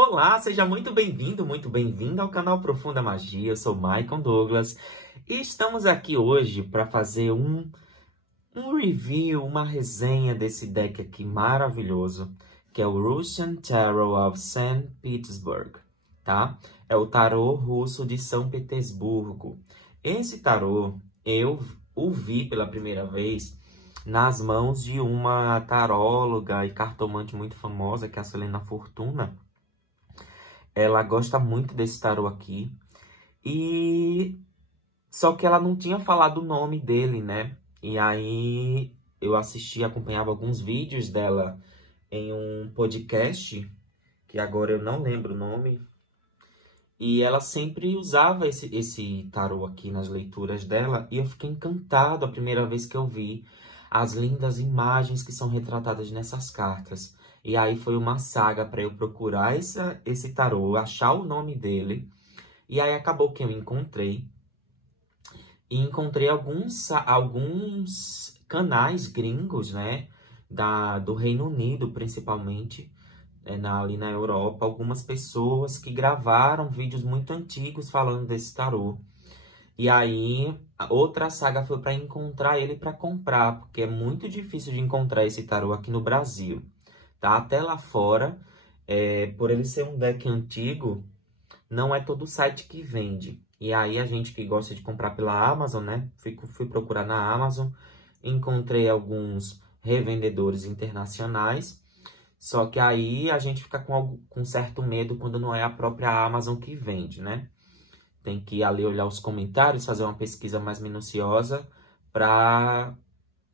Olá, seja muito bem-vindo, muito bem-vinda ao canal Profunda Magia. Eu sou Maicon Douglas e estamos aqui hoje para fazer um review, uma resenha desse deck aqui maravilhoso, que é o Russian Tarot of St. Petersburg, tá? É o tarô russo de São Petersburgo. Esse tarô eu o vi pela primeira vez nas mãos de uma taróloga e cartomante muito famosa, que é a Selena Fortuna. Ela gosta muito desse tarô aqui. Só que ela não tinha falado o nome dele, né? E aí eu acompanhava alguns vídeos dela em um podcast, que agora eu não lembro o nome. E ela sempre usava esse tarô aqui nas leituras dela. E eu fiquei encantado a primeira vez que eu vi as lindas imagens que são retratadas nessas cartas. E aí foi uma saga para eu procurar esse tarô, achar o nome dele. E aí acabou que eu encontrei. E encontrei alguns canais gringos, né? Do Reino Unido, principalmente. Ali na Europa, algumas pessoas que gravaram vídeos muito antigos falando desse tarô. E aí, a outra saga foi para encontrar ele para comprar, porque é muito difícil de encontrar esse tarô aqui no Brasil, tá? Até lá fora, por ele ser um deck antigo, não é todo site que vende. E aí, a gente que gosta de comprar pela Amazon, né? Fui procurar na Amazon, encontrei alguns revendedores internacionais. Só que aí a gente fica com certo medo quando não é a própria Amazon que vende, né? Tem que ir ali olhar os comentários, fazer uma pesquisa mais minuciosa para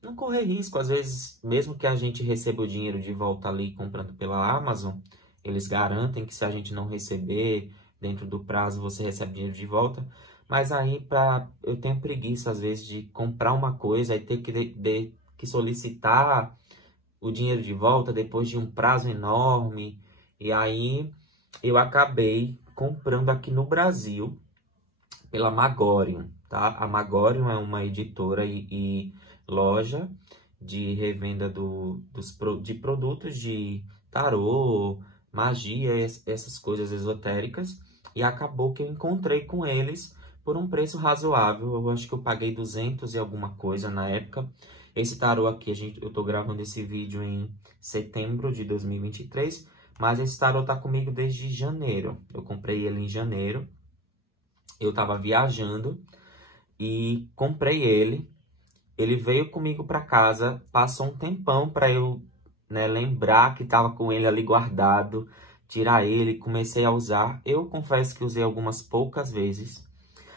não correr risco. Às vezes, mesmo que a gente receba o dinheiro de volta ali comprando pela Amazon, eles garantem que se a gente não receber dentro do prazo, você recebe dinheiro de volta. Mas aí eu tenho preguiça, às vezes, de comprar uma coisa e ter que solicitar o dinheiro de volta depois de um prazo enorme. E aí eu acabei comprando aqui no Brasil pela Magorium, tá? A Magorium é uma editora e loja de revenda de produtos de tarô, magia, essas coisas esotéricas. E acabou que eu encontrei com eles por um preço razoável. Eu acho que eu paguei 200 e alguma coisa na época. Esse tarô aqui, eu tô gravando esse vídeo em setembro de 2023, mas esse tarô tá comigo desde janeiro. Eu comprei ele em janeiro. Eu tava viajando e comprei ele. Ele veio comigo para casa, passou um tempão para eu, né, lembrar que tava com ele ali guardado, tirar ele, comecei a usar. Eu confesso que usei algumas poucas vezes,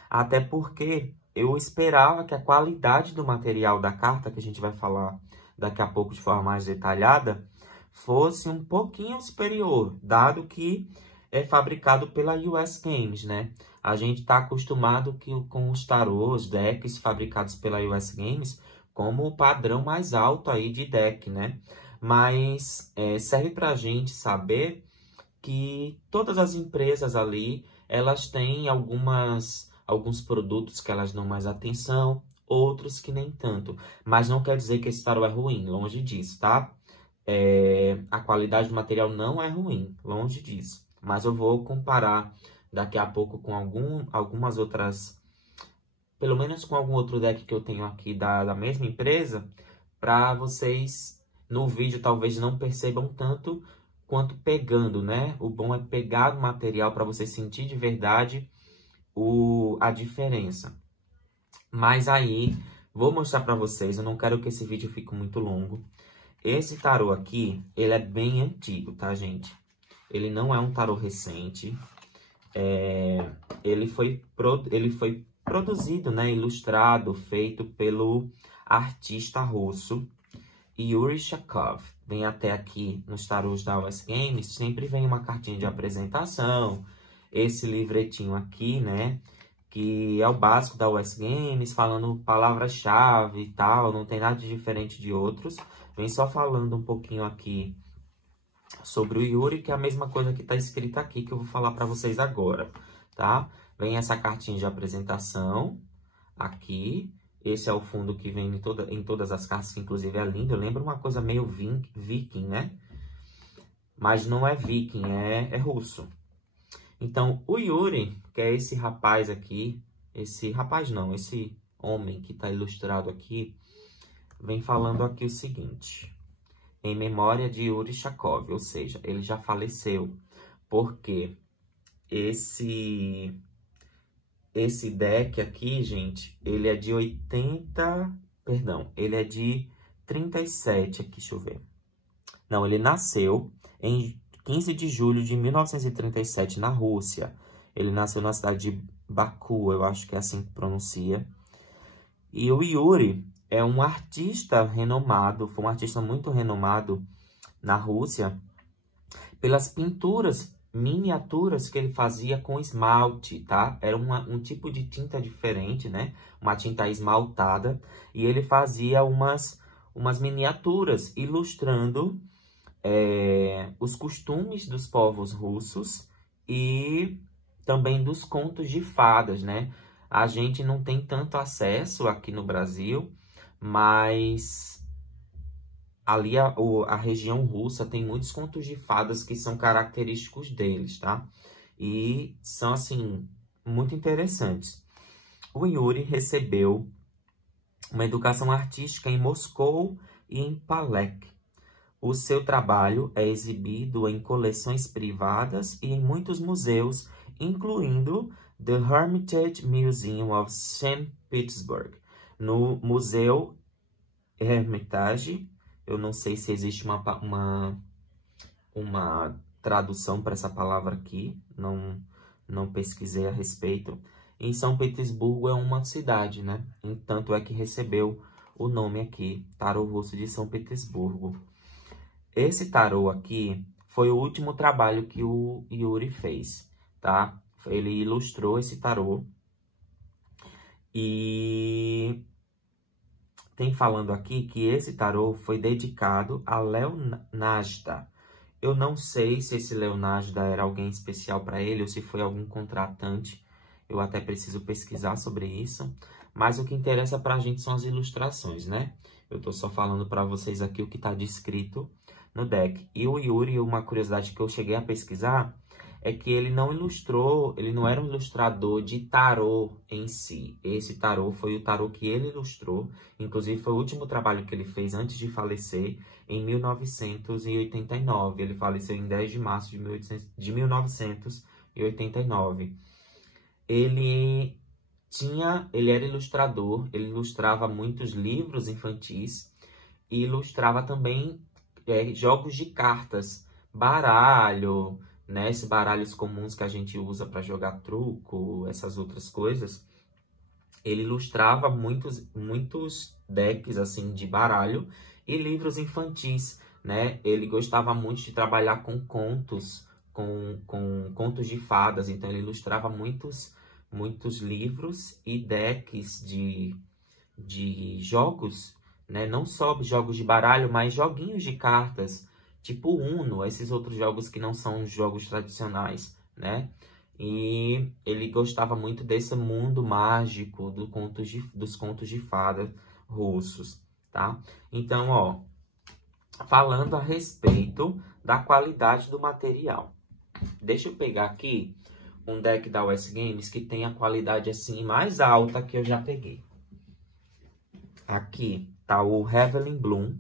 até porque eu esperava que a qualidade do material da carta, que a gente vai falar daqui a pouco de forma mais detalhada, fosse um pouquinho superior, dado que é fabricado pela US Games, né? A gente está acostumado com os tarôs, decks fabricados pela US Games, como o padrão mais alto aí de deck, né? Mas serve para a gente saber que todas as empresas ali, elas têm alguns produtos que elas dão mais atenção, outros que nem tanto. Mas não quer dizer que esse tarô é ruim, longe disso, tá? A qualidade do material não é ruim, longe disso. Mas eu vou comparar daqui a pouco com algumas outras, pelo menos com algum outro deck que eu tenho aqui da mesma empresa, para vocês no vídeo talvez não percebam tanto quanto pegando, né? O bom é pegar o material para você sentir de verdade a diferença. Mas aí, vou mostrar para vocês, eu não quero que esse vídeo fique muito longo. Esse tarô aqui, ele é bem antigo, tá, gente? Ele não é um tarô recente. Ele foi produzido, né, ilustrado, feito pelo artista russo Yuri Shakov. Vem até aqui nos tarôs da US Games, sempre vem uma cartinha de apresentação, esse livretinho aqui, né, que é o básico da US Games, falando palavras-chave e tal, não tem nada de diferente de outros. Vem só falando um pouquinho aqui sobre o Yuri, que é a mesma coisa que está escrita aqui, que eu vou falar para vocês agora, tá? Vem essa cartinha de apresentação aqui. Esse é o fundo que vem em todas as cartas, que inclusive é lindo. Lembra uma coisa meio viking, né? mas não é viking, é russo. Então, o Yuri, que é esse rapaz aqui, esse homem que está ilustrado aqui, vem falando aqui o seguinte: em memória de Yuri Shakov, ou seja, ele já faleceu, porque esse deck aqui, gente, ele é de 37 aqui, deixa eu ver. Não, ele nasceu em 15 de julho de 1937, na Rússia. Ele nasceu na cidade de Baku, eu acho que é assim que pronuncia. E o Yuri é um artista renomado, foi um artista muito renomado na Rússia, pelas pinturas, miniaturas que ele fazia com esmalte, tá? Era um tipo de tinta diferente, né? Uma tinta esmaltada. E ele fazia umas miniaturas ilustrando os costumes dos povos russos e também dos contos de fadas, né? A gente não tem tanto acesso aqui no Brasil, mas ali a região russa tem muitos contos de fadas que são característicos deles, tá? E são, assim, muito interessantes. O Yuri recebeu uma educação artística em Moscou e em Palek. O seu trabalho é exibido em coleções privadas e em muitos museus, incluindo The Hermitage Museum of St. Petersburg. No Museu Hermitage, eu não sei se existe uma tradução para essa palavra aqui, não pesquisei a respeito. Em São Petersburgo é uma cidade, né? Tanto é que recebeu o nome aqui, Tarô Russo de São Petersburgo. Esse tarô aqui foi o último trabalho que o Yuri fez, tá? Ele ilustrou esse tarô. E tem falando aqui que esse tarô foi dedicado a Leonajda. Eu não sei se esse Leonajda era alguém especial para ele ou se foi algum contratante. Eu até preciso pesquisar sobre isso. Mas o que interessa para a gente são as ilustrações, né? Eu tô só falando para vocês aqui o que está descrito no deck. E o Yuri, uma curiosidade que eu cheguei a pesquisar, é que ele não era um ilustrador de tarô em si. Esse tarô foi o tarô que ele ilustrou, inclusive foi o último trabalho que ele fez antes de falecer, em 1989. Ele faleceu em 10 de março de 1989. Ele era ilustrador, ele ilustrava muitos livros infantis e ilustrava também jogos de cartas, baralho, né? Esses baralhos comuns que a gente usa para jogar truco, essas outras coisas. Ele ilustrava muitos decks assim de baralho e livros infantis, né? Ele gostava muito de trabalhar com contos, com contos de fadas, então ele ilustrava muitos livros e decks de jogos, né? Não só jogos de baralho, mas joguinhos de cartas, tipo Uno, esses outros jogos que não são jogos tradicionais, né? E ele gostava muito desse mundo mágico dos contos de fada russos, tá? Então, ó, falando a respeito da qualidade do material. Deixa eu pegar aqui um deck da US Games que tem a qualidade assim mais alta que eu já peguei. Aqui tá o Evelyn Bloom,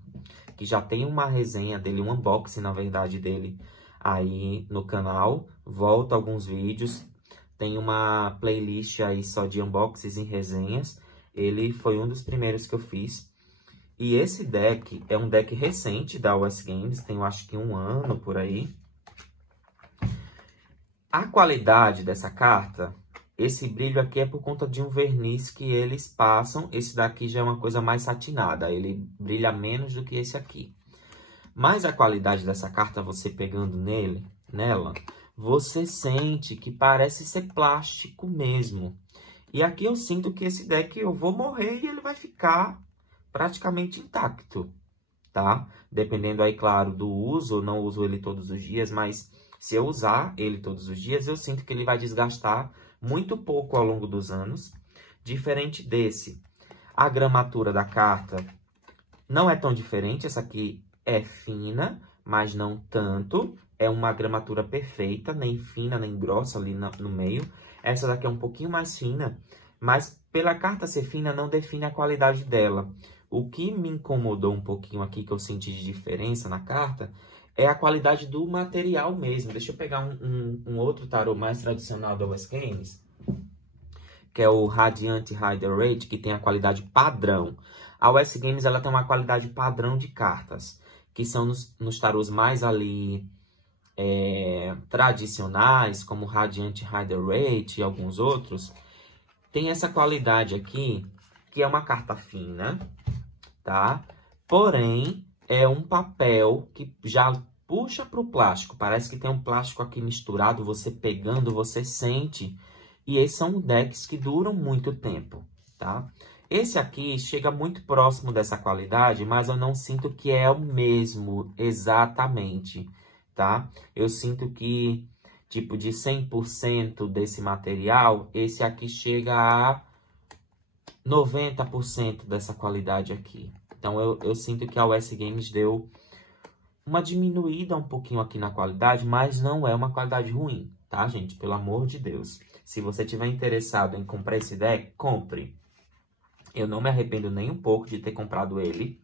que já tem uma resenha dele, um unboxing, na verdade, dele aí no canal. Volta alguns vídeos, tem uma playlist aí só de unboxings e resenhas. Ele foi um dos primeiros que eu fiz. E esse deck é um deck recente da US Games, tem eu acho que 1 ano por aí. A qualidade dessa carta, esse brilho aqui é por conta de um verniz que eles passam. Esse daqui já é uma coisa mais satinada, ele brilha menos do que esse aqui. Mas a qualidade dessa carta, você pegando nela, você sente que parece ser plástico mesmo. E aqui eu sinto que esse deck eu vou morrer e ele vai ficar praticamente intacto, tá? Dependendo aí, claro, do uso, eu não uso ele todos os dias, mas se eu usar ele todos os dias, eu sinto que ele vai desgastar muito pouco ao longo dos anos. Diferente desse, a gramatura da carta não é tão diferente. Essa aqui é fina, mas não tanto, é uma gramatura perfeita, nem fina, nem grossa ali no meio. Essa daqui é um pouquinho mais fina, mas pela carta ser fina não define a qualidade dela. O que me incomodou um pouquinho aqui, que eu senti de diferença na carta, é a qualidade do material mesmo. Deixa eu pegar um outro tarô mais tradicional da US Games, que é o Radiant Rider Rate, que tem a qualidade padrão. A US Games ela tem uma qualidade padrão de cartas, que são nos tarôs mais ali tradicionais, como Radiant Rider Rate e alguns outros. Tem essa qualidade aqui, que é uma carta fina, tá? Porém, é um papel que já puxa para o plástico. Parece que tem um plástico aqui misturado, você pegando, você sente. E esses são decks que duram muito tempo, tá? Esse aqui chega muito próximo dessa qualidade, mas eu não sinto que é o mesmo exatamente, tá? Eu sinto que, tipo, de 100% desse material, esse aqui chega a 90% dessa qualidade aqui. Então, eu sinto que a US Games deu uma diminuída um pouquinho aqui na qualidade, mas não é uma qualidade ruim, tá, gente? Pelo amor de Deus. Se você tiver interessado em comprar esse deck, compre. Eu não me arrependo nem um pouco de ter comprado ele,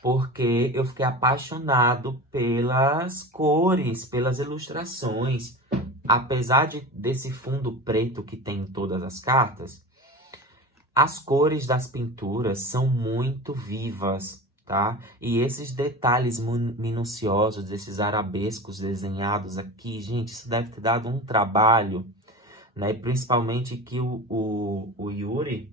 porque eu fiquei apaixonado pelas cores, pelas ilustrações. Apesar desse fundo preto que tem em todas as cartas, as cores das pinturas são muito vivas, tá? E esses detalhes minuciosos, esses arabescos desenhados aqui, gente, isso deve ter dado um trabalho, né? Principalmente que o Yuri,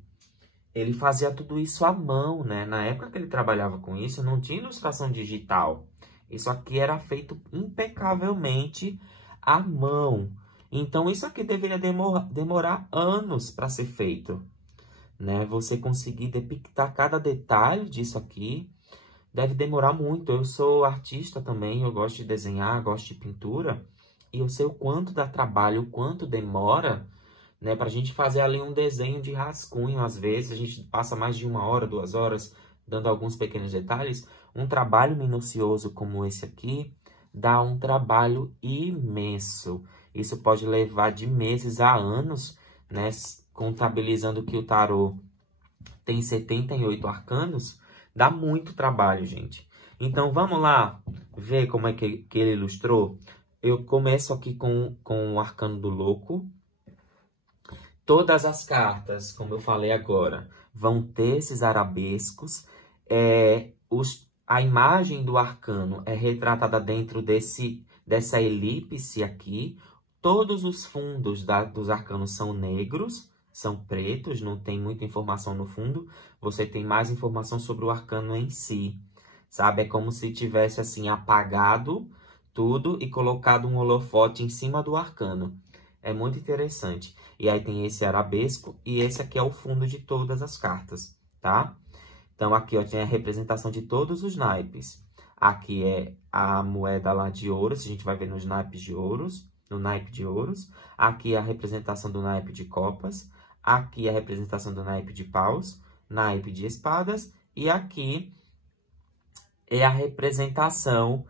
ele fazia tudo isso à mão, né? Na época que ele trabalhava com isso, não tinha ilustração digital. Isso aqui era feito impecavelmente à mão. Então, isso aqui deveria demorar anos para ser feito, né? Você conseguir depictar cada detalhe disso aqui deve demorar muito. Eu sou artista também, eu gosto de desenhar, gosto de pintura, e eu sei o quanto dá trabalho, o quanto demora, né? Pra gente fazer ali um desenho de rascunho, às vezes a gente passa mais de 1 hora, 2 horas, dando alguns pequenos detalhes. Um trabalho minucioso como esse aqui dá um trabalho imenso. Isso pode levar de meses a anos, né? Contabilizando que o tarô tem 78 arcanos, dá muito trabalho, gente. Então, vamos lá ver como é que ele ilustrou. Eu começo aqui com o arcano do louco. Todas as cartas, como eu falei agora, vão ter esses arabescos. A imagem do arcano é retratada dentro dessa elipse aqui. Todos os fundos dos arcanos são negros, são pretos, não tem muita informação no fundo. Você tem mais informação sobre o arcano em si, sabe? É como se tivesse, assim, apagado tudo e colocado um holofote em cima do arcano. É muito interessante. E aí tem esse arabesco e esse aqui é o fundo de todas as cartas, tá? Então, aqui, ó, tem a representação de todos os naipes. Aqui é a moeda lá de ouro, se a gente vai ver nos naipes de ouros, no naipe de ouros. Aqui é a representação do naipe de copas. Aqui é a representação do naipe de paus, naipe de espadas. E aqui é a representação,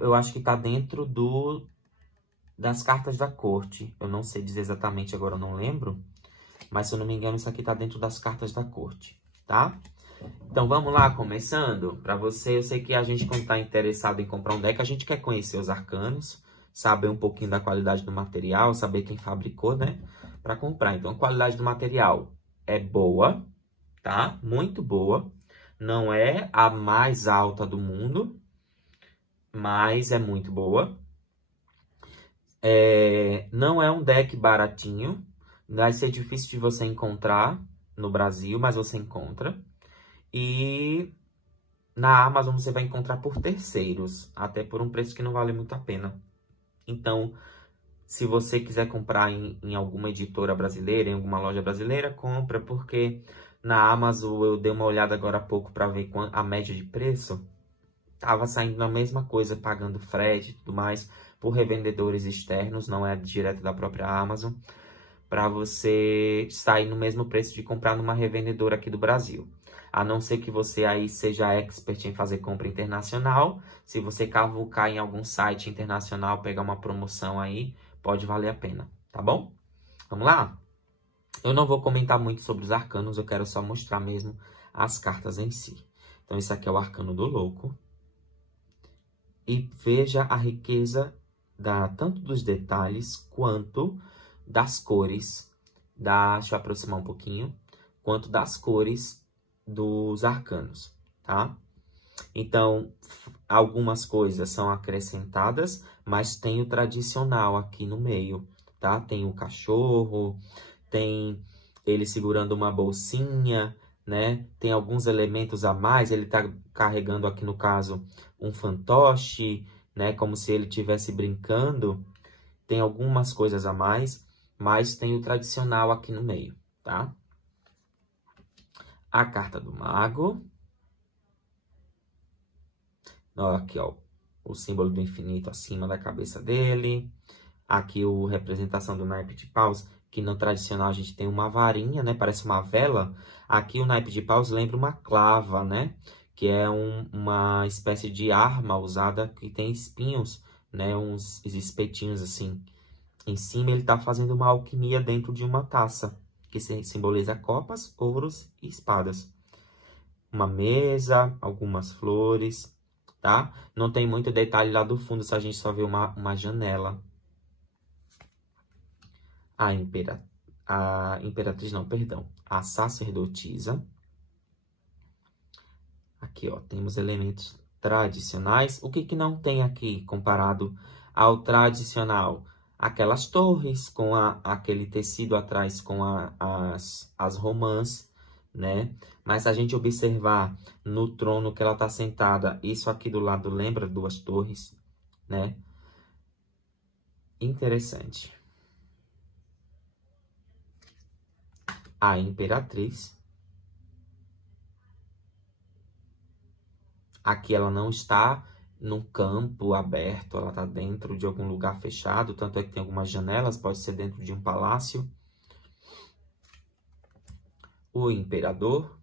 eu acho que tá dentro das cartas da corte. Eu não sei dizer exatamente agora, eu não lembro. Mas, se eu não me engano, isso aqui tá dentro das cartas da corte, tá? Então, vamos lá, começando. Para você, eu sei que a gente, quando tá interessado em comprar um deck, a gente quer conhecer os arcanos, saber um pouquinho da qualidade do material, saber quem fabricou, né? Para comprar. Então, a qualidade do material é boa, tá? Muito boa. Não é a mais alta do mundo, mas é muito boa. Não é um deck baratinho. Vai ser difícil de você encontrar no Brasil, mas você encontra. E na Amazon você vai encontrar por terceiros, até por um preço que não vale muito a pena. Então, se você quiser comprar em alguma editora brasileira, em alguma loja brasileira, compra, porque na Amazon eu dei uma olhada agora há pouco para ver a média de preço. Tava saindo a mesma coisa, pagando frete e tudo mais, por revendedores externos, não é direto da própria Amazon, para você sair no mesmo preço de comprar numa revendedora aqui do Brasil. A não ser que você aí seja expert em fazer compra internacional. Se você cavucar em algum site internacional, pegar uma promoção aí, pode valer a pena, tá bom? Vamos lá? Eu não vou comentar muito sobre os arcanos, eu quero só mostrar mesmo as cartas em si. Então, esse aqui é o arcano do louco. E veja a riqueza tanto dos detalhes quanto das cores. Deixa eu aproximar um pouquinho. Quanto das cores dos arcanos, tá? Então, algumas coisas são acrescentadas, mas tem o tradicional aqui no meio, tá? Tem o cachorro, tem ele segurando uma bolsinha, né? Tem alguns elementos a mais, ele tá carregando aqui no caso um fantoche, né? Como se ele estivesse brincando. Tem algumas coisas a mais, mas tem o tradicional aqui no meio, tá? A carta do mago. Aqui, ó, o símbolo do infinito acima da cabeça dele. Aqui a representação do naipe de paus, que no tradicional a gente tem uma varinha, né? Parece uma vela. Aqui o naipe de paus lembra uma clava, né? Que é uma espécie de arma usada que tem espinhos, né? Uns espetinhos assim. Em cima ele está fazendo uma alquimia dentro de uma taça, que simboliza copas, ouros e espadas. Uma mesa, algumas flores, tá? Não tem muito detalhe lá do fundo, se a gente só vê uma janela. A imperatriz não, perdão. A sacerdotisa. Aqui, ó, temos elementos tradicionais. O que que não tem aqui comparado ao tradicional? Aquelas torres com aquele tecido atrás com as romãs, né? Mas se a gente observar no trono que ela está sentada, isso aqui do lado lembra duas torres, né? Interessante. A imperatriz. Aqui ela não está num campo aberto, ela está dentro de algum lugar fechado, tanto é que tem algumas janelas, pode ser dentro de um palácio. O imperador.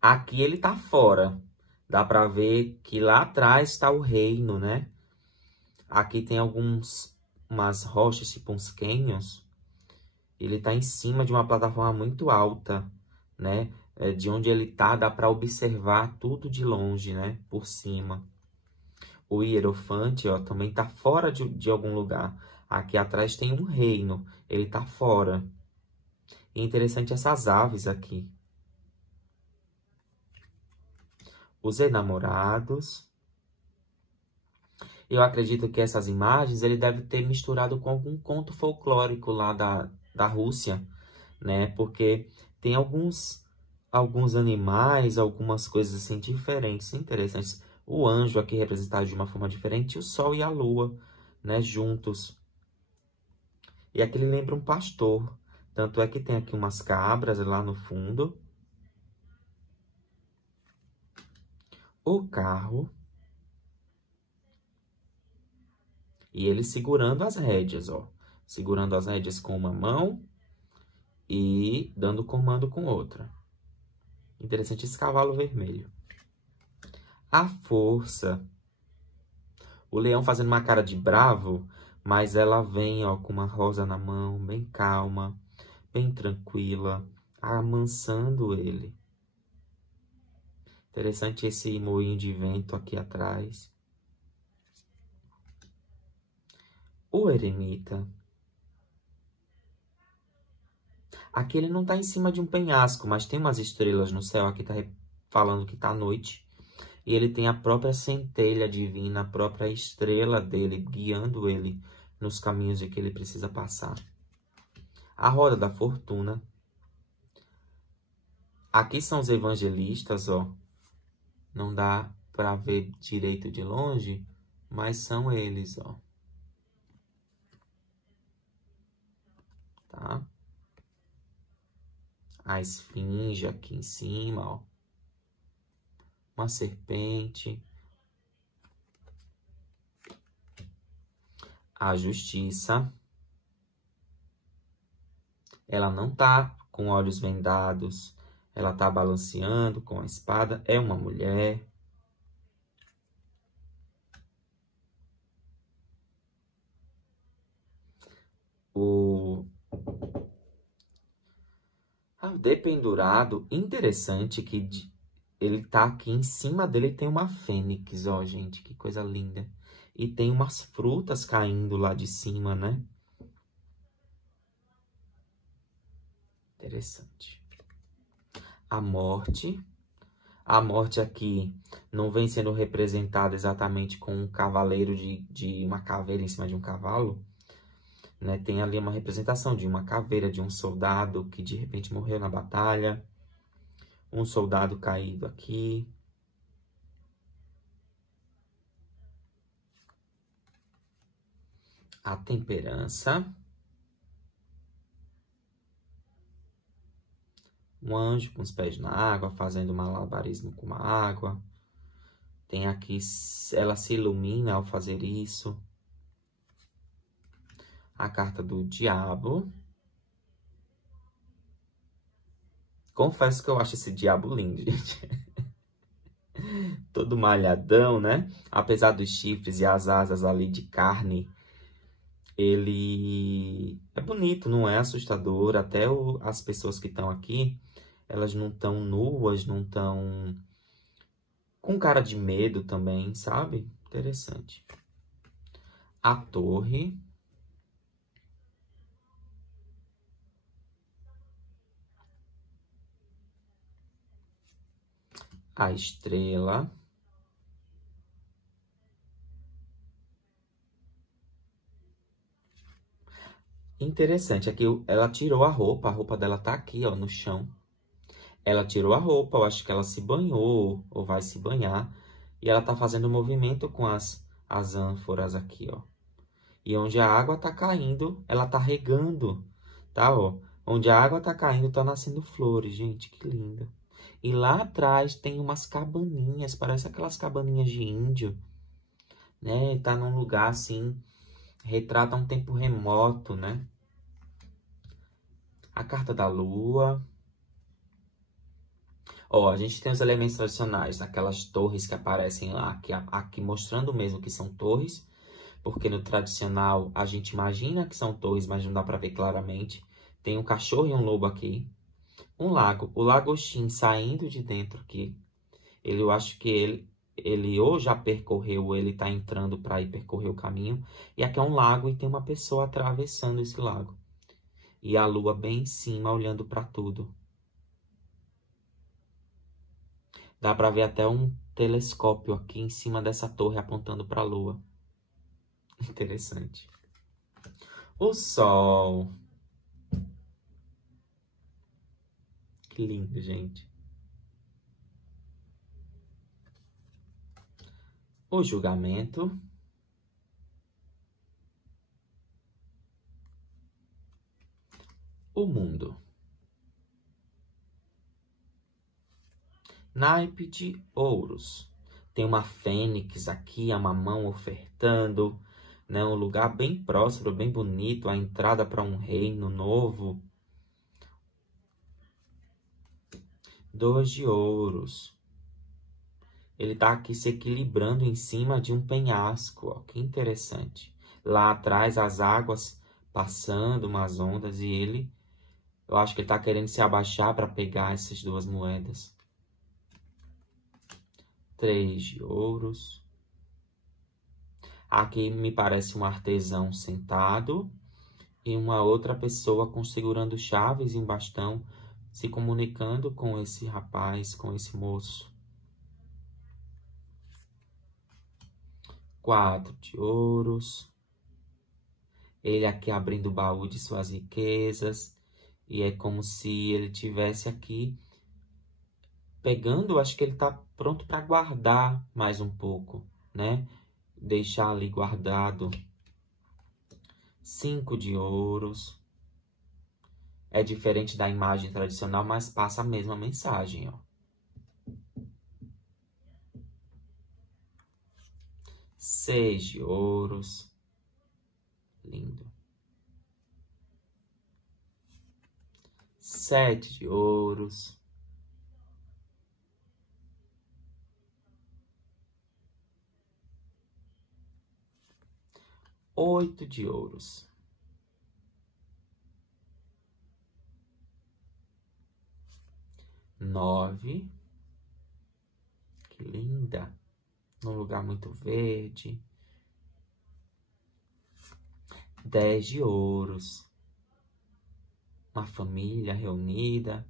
Aqui ele está fora. Dá para ver que lá atrás está o reino, né? Aqui tem umas rochas, tipo uns canyons. Ele está em cima de uma plataforma muito alta, né? De onde ele está, dá para observar tudo de longe, né? Por cima. O hierofante, ó, também está fora de algum lugar. Aqui atrás tem um reino. Ele está fora. E interessante essas aves aqui. Os enamorados. Eu acredito que essas imagens ele deve ter misturado com algum conto folclórico lá da Rússia, né? Porque tem alguns animais, algumas coisas assim diferentes, interessantes. O anjo aqui representado de uma forma diferente, o sol e a lua, né? Juntos. E aqui ele lembra um pastor. Tanto é que tem aqui umas cabras lá no fundo. O carro. E ele segurando as rédeas, ó. Segurando as rédeas com uma mão e dando comando com outra. Interessante esse cavalo vermelho. A força. O leão fazendo uma cara de bravo, mas ela vem, ó, com uma rosa na mão, bem calma, bem tranquila, amansando ele. Interessante esse moinho de vento aqui atrás. O eremita. Aqui ele não está em cima de um penhasco, mas tem umas estrelas no céu. Aqui está falando que está à noite. E ele tem a própria centelha divina, a própria estrela dele, guiando ele nos caminhos de que ele precisa passar. A roda da fortuna. Aqui são os evangelistas, ó. Não dá para ver direito de longe, mas são eles, ó. Tá? A esfinge aqui em cima, ó. Uma serpente. A justiça. Ela não tá com olhos vendados. Ela tá balanceando com a espada. É uma mulher. O dependurado, interessante que ele tá aqui em cima dele tem uma fênix, ó, gente, que coisa linda. E tem umas frutas caindo lá de cima, né? Interessante. A morte. A morte aqui não vem sendo representada exatamente com um cavaleiro de uma caveira em cima de um cavalo, né? Tem ali uma representação de uma caveira, de um soldado que de repente morreu na batalha. Um soldado caído aqui. A temperança. Um anjo com os pés na água, fazendo malabarismo com a água. Tem aqui, ela se ilumina ao fazer isso. A carta do diabo. Confesso que eu acho esse diabo lindo, gente. Todo malhadão, né? Apesar dos chifres e as asas ali de carne, ele é bonito, não é assustador. Até as pessoas que estão aqui, elas não estão nuas, não estão com cara de medo também, sabe? Interessante. A torre. A estrela. Interessante, aqui ela tirou a roupa dela tá aqui, ó, no chão. Ela tirou a roupa, eu acho que ela se banhou, ou vai se banhar. E ela tá fazendo movimento com as ânforas aqui, ó. E onde a água tá caindo, ela tá regando, tá, ó. Onde a água tá caindo, tá nascendo flores, gente, que linda. E lá atrás tem umas cabaninhas, parece aquelas cabaninhas de índio, né? Tá num lugar assim, retrata um tempo remoto, né? A carta da lua. Ó, a gente tem os elementos tradicionais, aquelas torres que aparecem lá, aqui mostrando mesmo que são torres, porque no tradicional a gente imagina que são torres, mas não dá para ver claramente. Tem um cachorro e um lobo aqui. Um lago, o lagostim saindo de dentro aqui. Eu acho que ele ou já percorreu, ou ele tá entrando para ir percorrer o caminho. E aqui é um lago e tem uma pessoa atravessando esse lago. E a lua bem em cima, olhando para tudo. Dá para ver até um telescópio aqui em cima dessa torre apontando para a lua. Interessante. O sol. Que lindo, gente. O julgamento. O mundo. Naipe de ouros. Tem uma fênix aqui, a mamão ofertando, né? Um lugar bem próspero, bem bonito, a entrada para um reino novo. 2 de ouros. Ele tá aqui se equilibrando em cima de um penhasco, ó, que interessante. Lá atrás as águas passando, umas ondas, e eu acho que ele tá querendo se abaixar para pegar essas 2 moedas. 3 de ouros. Aqui me parece um artesão sentado e uma outra pessoa segurando chaves e um bastão, se comunicando com esse rapaz, com esse moço. 4 de ouros. Ele aqui abrindo o baú de suas riquezas. E é como se ele tivesse aqui pegando, acho que ele tá pronto para guardar mais um pouco, né? Deixar ali guardado. 5 de ouros. É diferente da imagem tradicional, mas passa a mesma mensagem, ó. 6 de ouros. Lindo. 7 de ouros. 8 de ouros. 9. Que linda. Num lugar muito verde. 10 de ouros. Uma família reunida.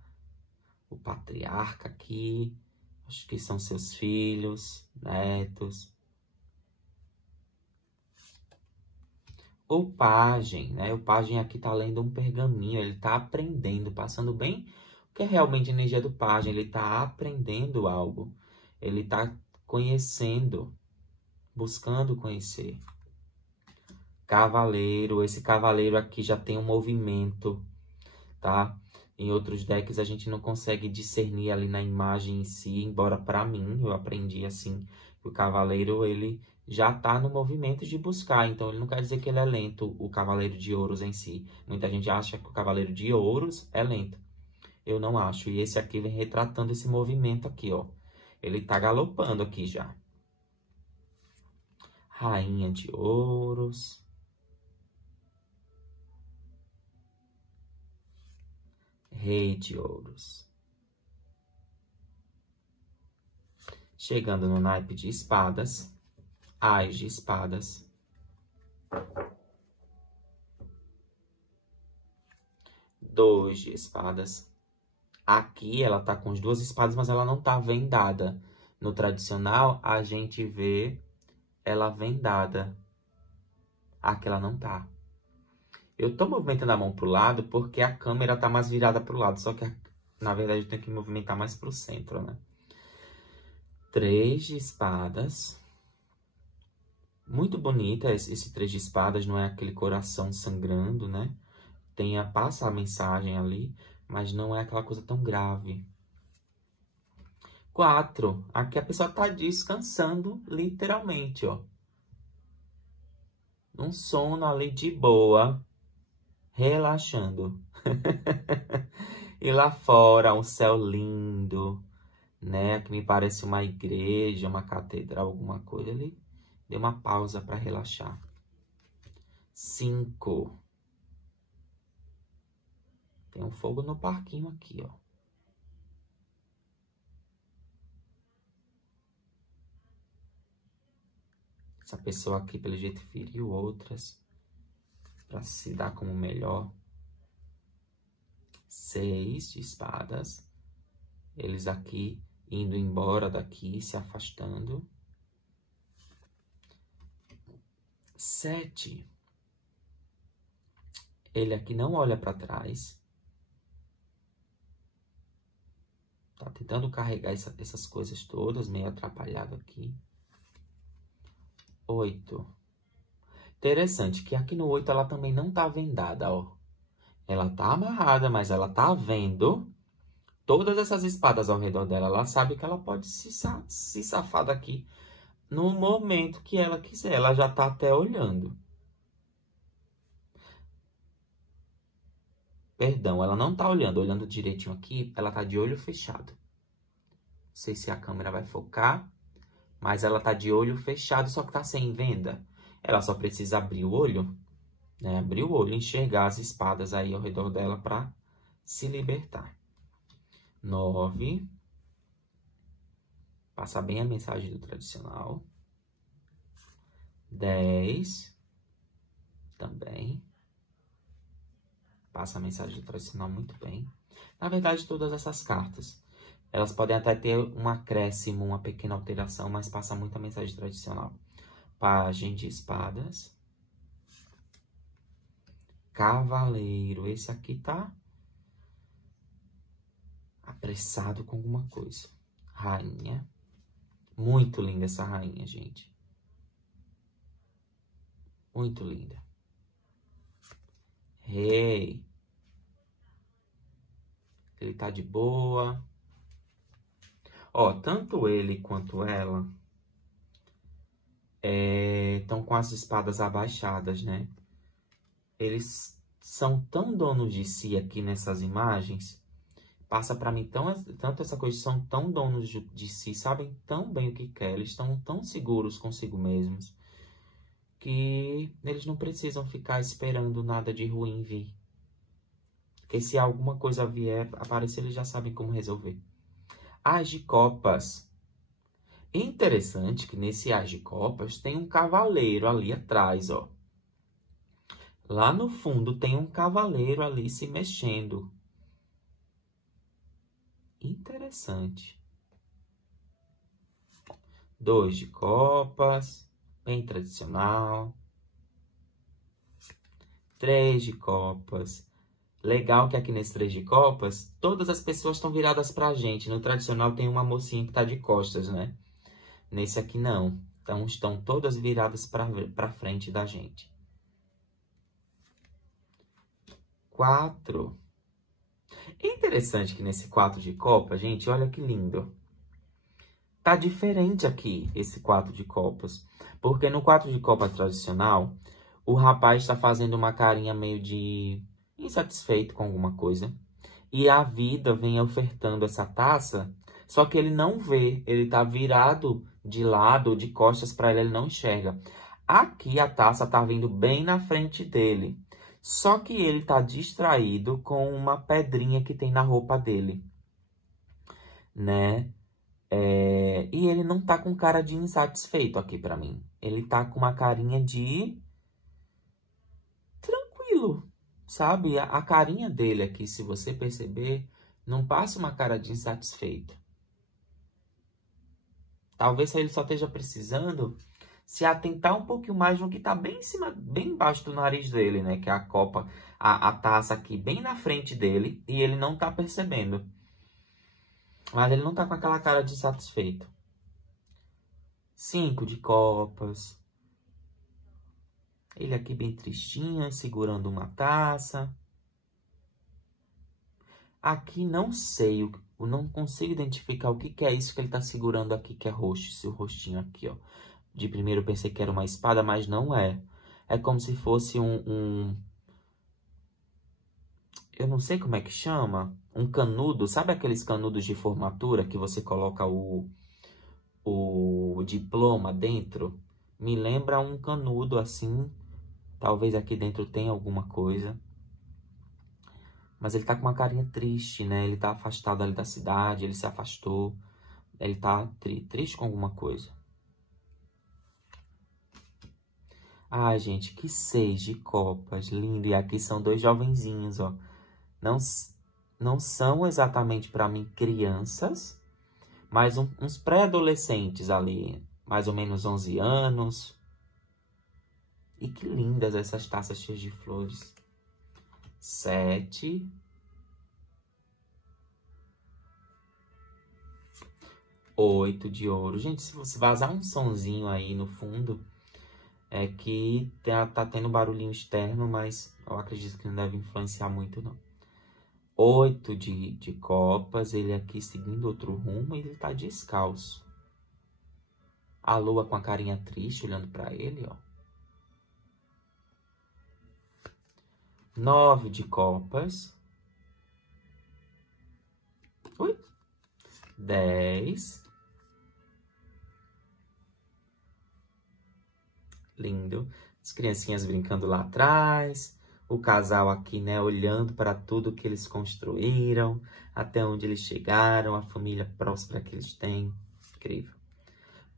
O patriarca aqui. Acho que são seus filhos, netos. O pajem, né? O pajem aqui tá lendo um pergaminho, ele tá aprendendo, passando bem o que é realmente a energia do pajem. Ele tá aprendendo algo, ele tá conhecendo, buscando conhecer. Cavaleiro, esse cavaleiro aqui já tem um movimento, tá? Em outros decks a gente não consegue discernir ali na imagem em si, embora pra mim, eu aprendi assim, que o cavaleiro, ele já tá no movimento de buscar, então ele não quer dizer que ele é lento, o cavaleiro de ouros em si. Muita gente acha que o cavaleiro de ouros é lento. Eu não acho, e esse aqui vem retratando esse movimento aqui, ó. Ele tá galopando aqui já. Rainha de ouros. Rei de ouros. Chegando no naipe de espadas. Ás de espadas. Dois de espadas. Aqui ela tá com as duas espadas, mas ela não tá vendada. No tradicional, a gente vê ela vendada. Aqui ela não tá. Eu tô movimentando a mão pro lado porque a câmera tá mais virada pro lado. Só que, na verdade, eu tenho que movimentar mais pro centro, né? 3 de espadas. Muito bonita esse 3 de espadas. Não é aquele coração sangrando, né? Passa a mensagem ali, mas não é aquela coisa tão grave. 4. Aqui a pessoa tá descansando, literalmente, ó. Num sono ali de boa. Relaxando. E lá fora, um céu lindo, né? Que me parece uma igreja, uma catedral, alguma coisa ali. Dei uma pausa para relaxar. 5. Tem um fogo no parquinho aqui, ó. Essa pessoa aqui, pelo jeito, feriu outras para se dar como melhor. 6 de espadas. Eles aqui indo embora daqui, se afastando. 7. Ele aqui não olha para trás. Tá tentando carregar essas coisas todas, meio atrapalhado aqui. 8. Interessante que aqui no 8 ela também não tá vendada, ó. Ela tá amarrada, mas ela tá vendo todas essas espadas ao redor dela. Ela sabe que ela pode se safar daqui no momento que ela quiser. Ela já tá até olhando. Perdão, ela não tá olhando direitinho aqui. Ela tá de olho fechado. Não sei se a câmera vai focar, mas ela tá de olho fechado, só que tá sem venda. Ela só precisa abrir o olho, né? Abrir o olho e enxergar as espadas aí ao redor dela para se libertar. 9. Passa bem a mensagem do tradicional. 10. Também. Passa a mensagem do tradicional muito bem. Na verdade, todas essas cartas, elas podem até ter um acréscimo, uma pequena alteração, mas passa muito a mensagem tradicional. Pajem de espadas. Cavaleiro. Esse aqui tá apressado com alguma coisa. Rainha. Muito linda essa rainha, gente. Muito linda. Rei. Ele tá de boa. Ó, tanto ele quanto ela estão com as espadas abaixadas, né? Eles são tão donos de si aqui nessas imagens. Passa pra mim tanto essa coisa, são tão donos de si, sabem tão bem o que querem. Eles estão tão seguros consigo mesmos. que eles não precisam ficar esperando nada de ruim vir. Porque se alguma coisa vier aparecer, eles já sabem como resolver. As de copas. Interessante que nesse as de copas tem um cavaleiro ali atrás, ó. Lá no fundo tem um cavaleiro ali se mexendo. Interessante. 2 de copas, bem tradicional. 3 de copas. Legal que aqui nesse 3 de copas, todas as pessoas estão viradas pra gente. No tradicional tem uma mocinha que tá de costas, né? Nesse aqui não. Então estão todas viradas pra frente da gente. 4. Interessante que nesse 4 de copa, gente, olha que lindo. Tá diferente aqui, esse 4 de copas. Porque no 4 de copa tradicional, o rapaz está fazendo uma carinha meio de insatisfeito com alguma coisa. E a vida vem ofertando essa taça, só que ele não vê. Ele tá virado de lado, de costas para ele não enxerga. Aqui a taça tá vindo bem na frente dele. Só que ele tá distraído com uma pedrinha que tem na roupa dele, né? E ele não tá com cara de insatisfeito aqui pra mim. Ele tá com uma carinha de tranquilo, sabe? A carinha dele aqui, se você perceber, não passa uma cara de insatisfeito. Talvez ele só esteja precisando se atentar um pouquinho mais no que tá bem em cima, bem embaixo do nariz dele, né? Que é a copa, a taça aqui bem na frente dele e ele não tá percebendo. Mas ele não tá com aquela cara de satisfeito. 5 de copas. Ele aqui bem tristinho, segurando uma taça. Aqui não sei, eu não consigo identificar o que é isso que ele tá segurando aqui, que é roxo, esse rostinho aqui, ó. De primeiro eu pensei que era uma espada, mas não é. É como se fosse eu não sei como é que chama. Um canudo. Sabe aqueles canudos de formatura que você coloca o diploma dentro? Me lembra um canudo assim. Talvez aqui dentro tenha alguma coisa. Mas ele tá com uma carinha triste, né? Ele tá afastado ali da cidade, ele se afastou. Ele tá triste com alguma coisa. Ai, gente, que 6 de copas, lindo. E aqui são 2 jovenzinhos, ó. Não são exatamente para mim crianças, mas uns pré-adolescentes ali, mais ou menos 11 anos. E que lindas essas taças cheias de flores. 7. 8 de ouro. Gente, se você vazar um sonzinho aí no fundo, é que tá tendo barulhinho externo, mas eu acredito que não deve influenciar muito, não. 8 de copas, ele aqui seguindo outro rumo e ele tá descalço. A lua com a carinha triste olhando pra ele, ó. 9 de copas. 10. Lindo. As criancinhas brincando lá atrás. O casal aqui, né, olhando para tudo que eles construíram, até onde eles chegaram, a família próspera que eles têm. Incrível.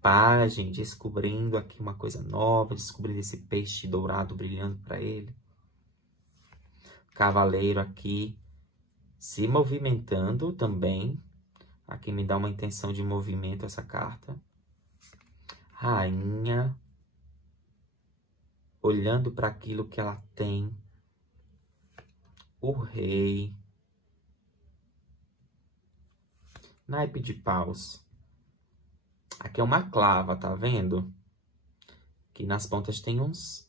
Pajem descobrindo aqui uma coisa nova, descobrindo esse peixe dourado brilhando para ele. Cavaleiro aqui se movimentando também. Aqui me dá uma intenção de movimento essa carta. Rainha olhando para aquilo que ela tem. O rei. Naipe de paus. Aqui é uma clava, tá vendo? Que nas pontas tem uns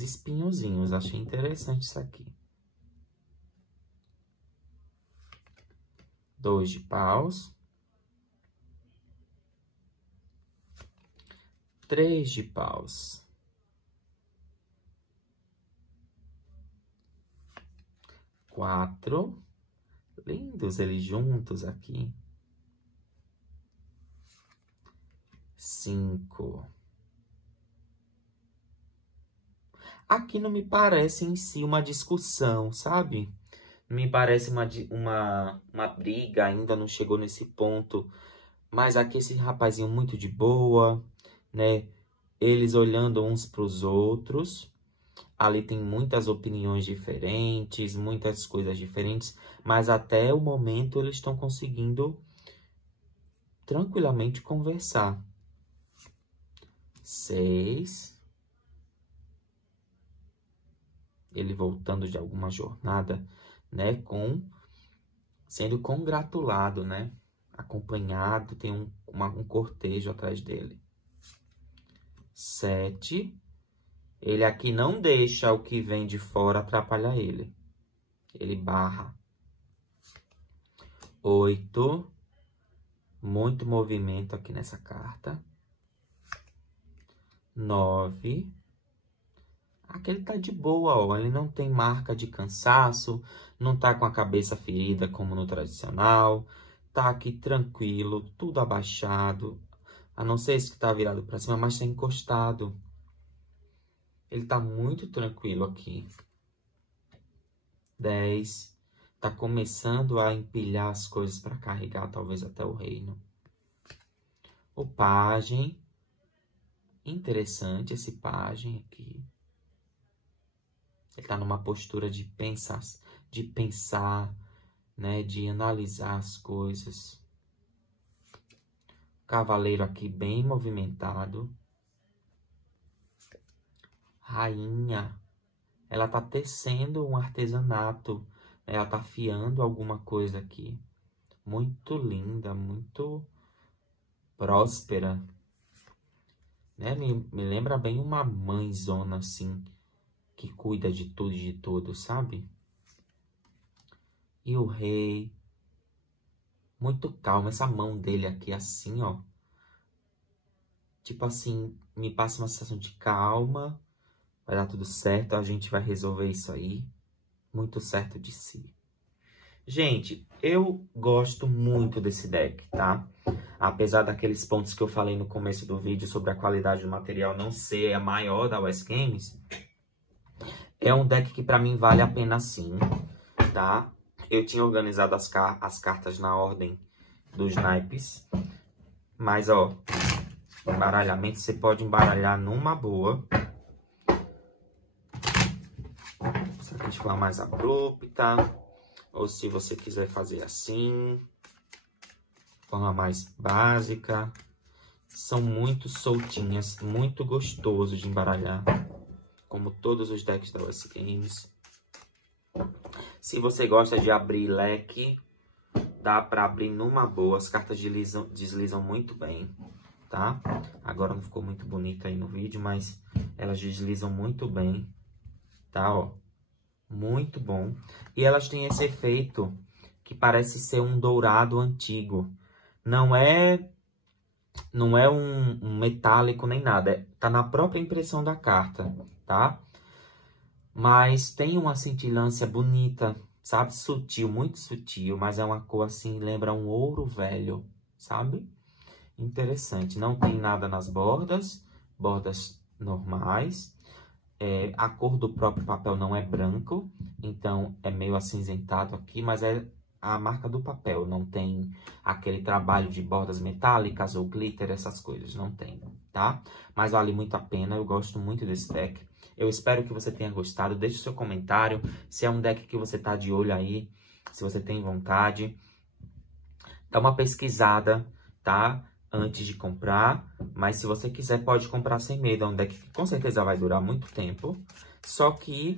espinhozinhos. Achei interessante isso aqui. 2 de paus. 3 de paus. 4. Lindos eles juntos aqui. 5. Aqui não me parece em si uma discussão, sabe? Não me parece uma briga, ainda não chegou nesse ponto. Mas aqui esse rapazinho muito de boa, né? Eles olhando uns para os outros. Ali tem muitas opiniões diferentes, muitas coisas diferentes. Mas até o momento eles estão conseguindo tranquilamente conversar. 6. Ele voltando de alguma jornada, né? Sendo congratulado, né? Acompanhado, tem um cortejo atrás dele. 7. Ele aqui não deixa o que vem de fora atrapalhar ele. Ele barra. 8. Muito movimento aqui nessa carta. 9. Aqui ele tá de boa, ó. Ele não tem marca de cansaço, não tá com a cabeça ferida como no tradicional. Tá aqui tranquilo, tudo abaixado. A não ser esse que tá virado pra cima, mas tá encostado. Ele tá muito tranquilo aqui. 10. Tá começando a empilhar as coisas para carregar, talvez até o reino. O pajem. Interessante esse pajem aqui. Ele tá numa postura de pensar, né? De analisar as coisas. Cavaleiro aqui bem movimentado. Rainha. Ela tá tecendo um artesanato. Ela tá afiando alguma coisa aqui. Muito linda, muito próspera. Né? Me lembra bem uma mãezona, assim, que cuida de tudo e de todos, sabe? E o rei. Muito calmo. Essa mão dele aqui, assim, ó. Tipo assim, me passa uma sensação de calma. Vai dar tudo certo, a gente vai resolver isso aí. Muito certo de si. Gente, eu gosto muito desse deck, tá? Apesar daqueles pontos que eu falei no começo do vídeo sobre a qualidade do material não ser a maior da US Games, é um deck que pra mim vale a pena sim, tá? Eu tinha organizado as cartas na ordem dos naipes, mas ó, embaralhamento você pode embaralhar numa boa. Se a gente for mais abrupta, ou se você quiser fazer assim, forma mais básica. São muito soltinhas, muito gostoso de embaralhar, como todos os decks da US Games. Se você gosta de abrir leque, dá para abrir numa boa. As cartas deslizam muito bem, tá? Agora não ficou muito bonito aí no vídeo, mas elas deslizam muito bem, tá? Ó, muito bom. E elas têm esse efeito que parece ser um dourado antigo. Não é um metálico nem nada. Tá na própria impressão da carta, tá? Mas tem uma cintilância bonita, sabe? Sutil, muito sutil. Mas é uma cor assim, lembra um ouro velho, sabe? Interessante. Não tem nada nas bordas. Bordas normais. A cor do próprio papel não é branco. Então, é meio acinzentado aqui. Mas é a marca do papel. Não tem aquele trabalho de bordas metálicas ou glitter, essas coisas. Não tem, tá? Mas vale muito a pena. Eu gosto muito desse deck. Eu espero que você tenha gostado. Deixe o seu comentário. Se é um deck que você tá de olho aí. Se você tem vontade. Dá uma pesquisada, tá? Antes de comprar. Mas se você quiser, pode comprar sem medo. É um deck que com certeza vai durar muito tempo. Só que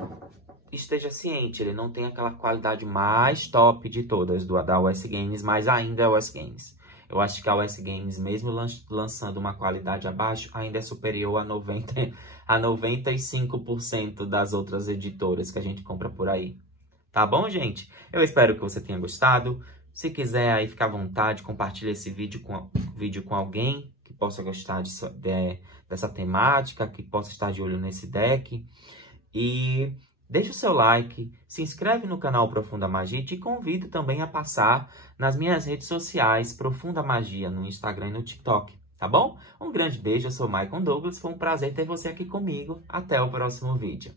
esteja ciente, ele não tem aquela qualidade mais top de todas da US Games, mas ainda é US Games. Eu acho que a US Games, mesmo lançando uma qualidade abaixo, ainda é superior a 95% das outras editoras que a gente compra por aí. Tá bom, gente? Eu espero que você tenha gostado. Se quiser aí, fica à vontade, compartilhe esse vídeo com alguém que possa gostar dessa temática, que possa estar de olho nesse deck. E deixa o seu like, se inscreve no canal Profunda Magia e te convido também a passar nas minhas redes sociais Profunda Magia, no Instagram e no TikTok, tá bom? Um grande beijo, eu sou Maicon Douglas, foi um prazer ter você aqui comigo. Até o próximo vídeo.